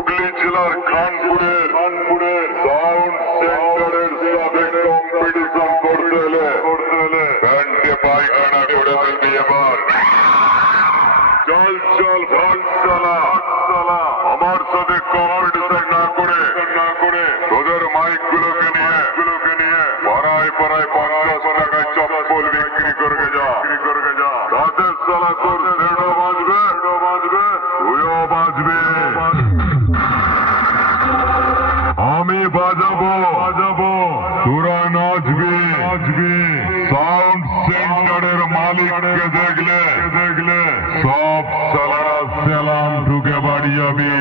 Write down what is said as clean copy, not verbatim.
হুগলি জেলার খানপুরে সাউন্ড সেন্টারের সাথে কম্পিটিশন করতে হলে ব্যান্ডে পায়খানা করে দিবি এবার। চল চল ভাগ চালা আমার সাথে কম্পিটিশন না করে তোদের মাইক গুলোকে নিয়ে পাড়ায় 50 টাকায় চপ্পল বিক্রি করে যা তাতে চালা তোর সেডো বাজবে তুইও বাজবে। আমি বাজাবো তোরা নাচবি। সাউন্ড সেন্টারের মালিককে দেখলে সব সালারা সেলাম ঢুকে বাড়ি যাবি।